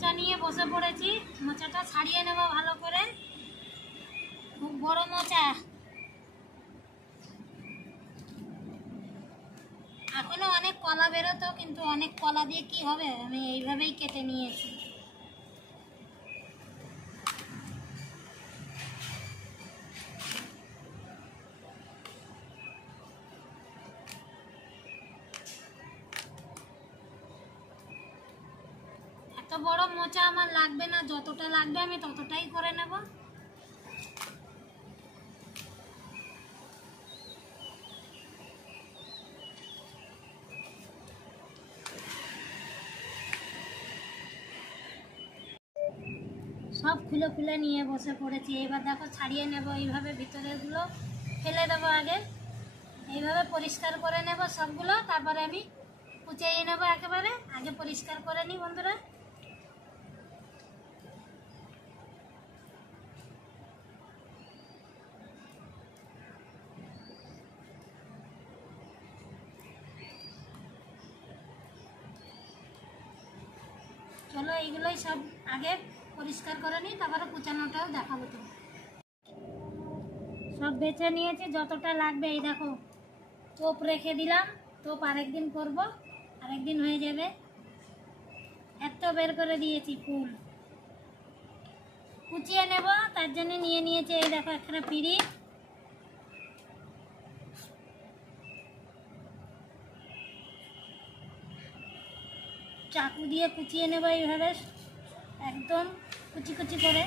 মোচা নিয়ে বসে পড়েছি। মোচাটা ছাড়িয়ে নেব ভালো করে। খুব বড় মোচা, এখনো অনেক কলা বেরোতো, কিন্তু অনেক কলা দিয়ে কি হবে, আমি এইভাবেই কেটে নিয়েছি। এত বড় মোচা আমার লাগবে না, যতটা লাগবে আমি ততটাই করে নেব। সব খুলে খুলে নিয়ে বসে পড়েছি। এবার দেখো ছাড়িয়ে নেব, এইভাবে ভিতরেরগুলো ফেলে দেবো আগে। এইভাবে পরিষ্কার করে নেব সবগুলো, তারপরে আমি কুচিয়ে নেব একেবারে। আগে পরিষ্কার করে নিই বন্ধুরা। চলো এইগুলোই সব আগে পরিষ্কার করে নিই, তারপরে কুচানোটাও দেখাবো। তো সব বেছে নিয়েছি যতটা লাগবে। এই দেখো টোপ রেখে দিলাম, টোপ আরেকদিন করবো, আরেকদিন হয়ে যাবে। এত বের করে দিয়েছি ফুল। কুচিয়ে নেব, তার জন্য নিয়ে নিয়েছি এই দেখো একটা পিঁড়ি। চাকু দিয়ে কুচিয়ে নেব এইভাবে, একদম কুচি কুচি করে।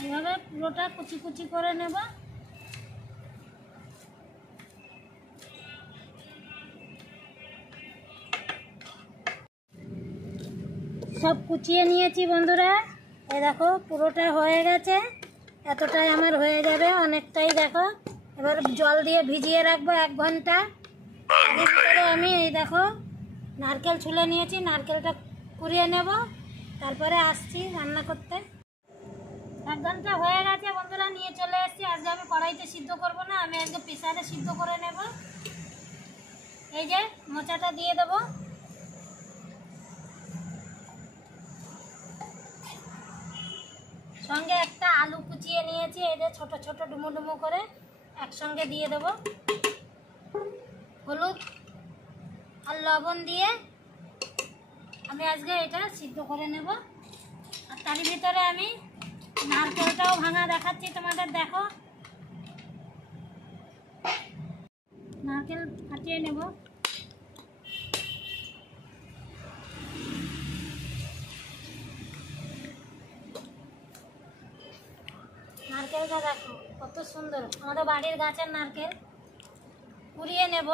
এইভাবে পুরোটা কুচি কুচি করে নেব। সব কুচিয়ে নিয়েছি বন্ধুরা। এই দেখো পুরোটা হয়ে গেছে, এতটাই আমার হয়ে যাবে, অনেকটাই। দেখো এবার জল দিয়ে ভিজিয়ে রাখবো 1 ঘন্টা। এর ভিতরে আমি এই দেখো নারকেল ছুলে নিয়েছি, নারকেলটা কুড়িয়ে নেব, তারপরে আসছি রান্না করতে। 1 ঘন্টা হয়ে গেছে বন্ধুরা, নিয়ে চলে এসেছি। আজকে আমি কড়াইতে সিদ্ধ করব না, আমি আজকে প্রেসারে সিদ্ধ করে নেব। এই যে মোচাটা দিয়ে দেবো, সঙ্গে একটা আলু কুচিয়ে নিয়েছি, এই যে ছোট ছোট ডুমো ডুমো করে একসঙ্গে দিয়ে দেবো। হলুদ আর লবণ দিয়ে আমি আজকে এটা সিদ্ধ করে নেব। আর তার ভিতরে আমি নারকেলটাও ভাঙা দেখাচ্ছি তোমাদের। দেখো নারকেল ফাটিয়ে নেব। নারকেলটা দেখো কত সুন্দর, আমাদের বাড়ির গাছের নারকেল। কুড়িয়ে নেব।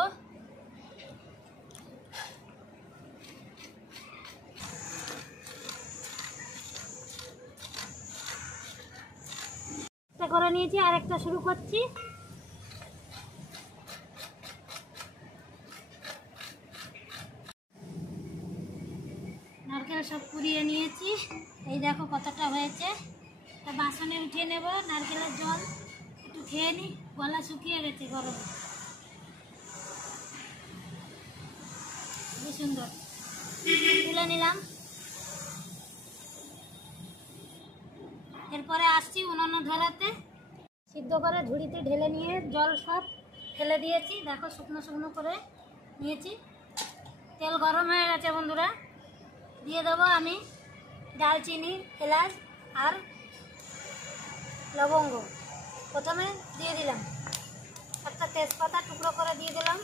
একটা করে নিয়েছি, আর একটা শুরু করছি। নারকেল সব কুড়িয়ে নিয়েছি, এই দেখো কতটা হয়েছে। একটা বাসনে উঠিয়ে নেব, নারকেলের জল একটু খেয়ে নিই, গলা শুকিয়ে গেছে গরমে। খুবই সুন্দর, তুলে নিলাম। এরপরে আসছি উনুন ধরাতে। সিদ্ধ করে ঝুড়িতে ঢেলে নিয়ে জল সব ফেলে দিয়েছি। দেখো শুকনো শুকনো করে নিয়েছি। তেল গরম হয়ে গেছে বন্ধুরা, দিয়ে দেবো আমি দালচিনি, এলাচ আর লবঙ্গ। প্রথমে দিয়ে দিলাম একটা তেজপাতা টুকরো করে দিয়ে দিলাম।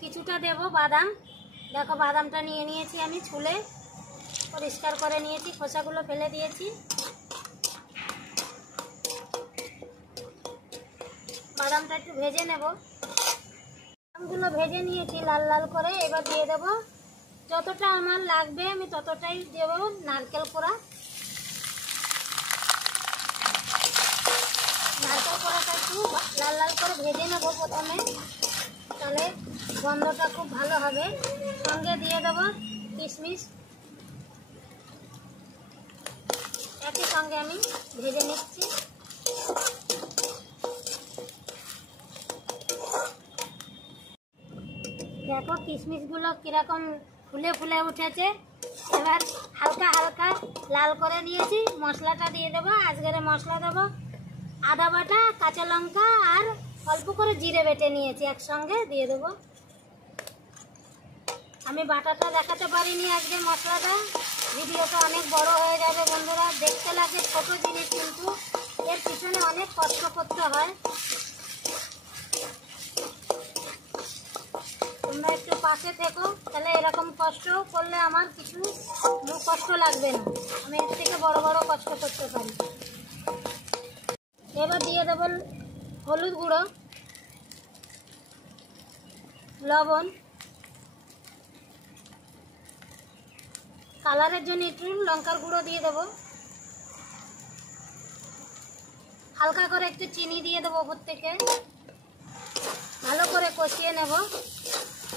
কিছুটা দেব বাদাম। দেখো বাদামটা নিয়ে নিয়েছি আমি, ছুলে পরিষ্কার করে নিয়েছি, খোসাগুলো ফেলে দিয়েছি। বাদামটা একটু ভেজে নেব। বাদামগুলো ভেজে নিয়েছি লাল লাল করে। এবার দিয়ে দেব যতটা আমার লাগবে আমি ততটাই দেব নারকেল কোড়া। নারকেল কড়াটা একটু লাল লাল করে ভেজে নেবো প্রথমে, তাহলে গন্ধটা খুব ভালো হবে। সঙ্গে দিয়ে দেবো কিশমিশ, একই সঙ্গে আমি ভেজে নিচ্ছি। দেখো কিশমিশগুলো কীরকম ফুলে ফুলে উঠেছে। এবার হালকা হালকা লাল করে নিয়েছি। মশলাটা দিয়ে দেবো। আজকের মশলা দেবো আদা বাটা, কাঁচা লঙ্কা আর অল্প করে জিরে বেটে নিয়েছি, একসঙ্গে দিয়ে দেবো। আমি বাটাটা দেখাতে পারিনি আজকে মশলাটা, ভিডিওটা অনেক বড় হয়ে যাবে বন্ধুরা। দেখতে লাগে ছোট জিনিস, কিন্তু এর পিছনে অনেক কষ্ট করতে হয়। তোমরা একটু পাশে থেকো, তাহলে এরকম কষ্ট করলে আমার কিছু কষ্ট লাগবে না। আমি এর থেকে বড় বড় কষ্ট করতে পারি। এবার দিয়ে দেবো হলুদ গুঁড়ো, লবণ, কালারের জন্য একটু লঙ্কার গুঁড়ো দিয়ে দেবো। হালকা করে একটু চিনি দিয়ে দেবো ওপর থেকে। ভালো করে কষিয়ে নেব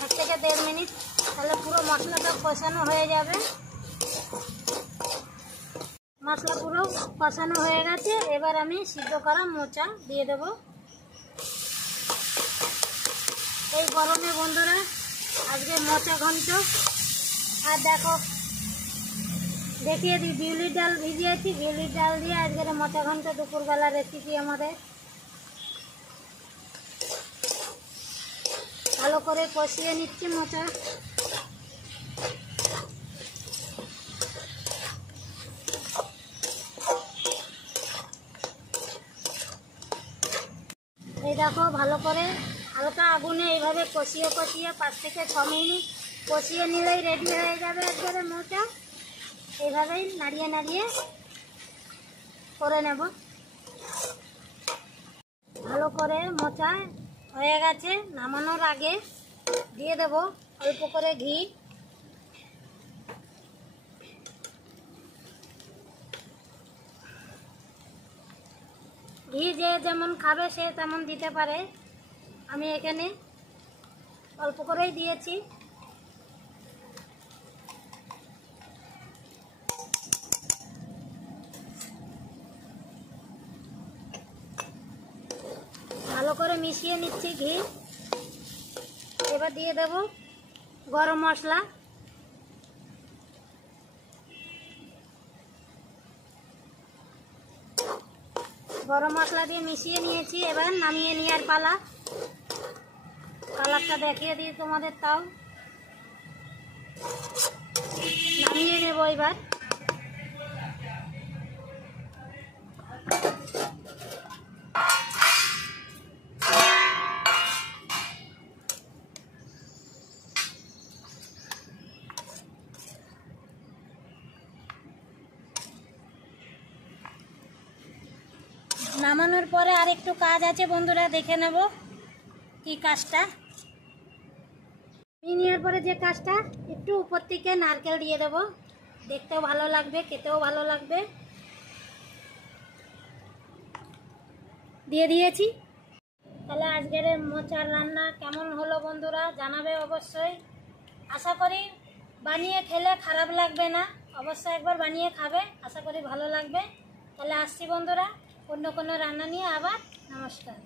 1 থেকে 1.5 মিনিট, তাহলে পুরো মশলাটা কষানো হয়ে যাবে। মশলা পুরো কষানো হয়ে গেছে। এবার আমি সিদ্ধ করা মোচা দিয়ে দেব। এই গরমে বন্ধুরা আজকে মোচা ঘন্ট। আর দেখো দেখিয়ে দিই, বিউলির ডাল ভিজিয়েছি, বিউলির ডাল দিয়ে আজকের মোচা ঘন্ট দুপুরবেলা রেসিপি আমাদের। ভালো করে কষিয়ে নিচ্ছি মোচা। এই দেখো ভালো করে হালকা আগুনে এইভাবে কষিয়ে কষিয়ে 5 থেকে 6 মিনিট কষিয়ে নিলেই রেডি হয়ে যাবে একবারে মোচা। এইভাবেই নাড়িয়ে নাড়িয়ে করে নেব। ভালো করে মোচা হয়ে গেছে। নামানোর আগে দিয়ে দেব অল্প করে ঘি। ঘি যে যেমন খাবে সে তেমন দিতে পারে, আমি এখানে অল্প করেই দিয়েছি। ভালো করে মিশিয়ে নিচ্ছি ঘি। এবার দিয়ে দেব গরম মশলা। গরম মশলা দিয়ে মিশিয়ে নিয়েছি। এবার নামিয়ে নেওয়ার পালা। কালারটা দেখিয়ে দিই তোমাদের, তাও নামিয়ে নেব এবার। নামানোর পরে আর একটু কাজ আছে বন্ধুরা, দেখে নেব কি কাজটা। নেওয়ার পরে যে কাজটা, একটু উপর থেকে নারকেল দিয়ে দেব। দেখতেও ভালো লাগবে, খেতেও ভালো লাগবে। দিয়ে দিয়েছি। তাহলে আজকের মোচার রান্না কেমন হলো বন্ধুরা জানাবে অবশ্যই। আশা করি বানিয়ে খেলে খারাপ লাগবে না। অবশ্যই একবার বানিয়ে খাবে, আশা করি ভালো লাগবে। তাহলে আসছি বন্ধুরা অন্য কোনো রান্না নিয়ে আবার। নমস্কার।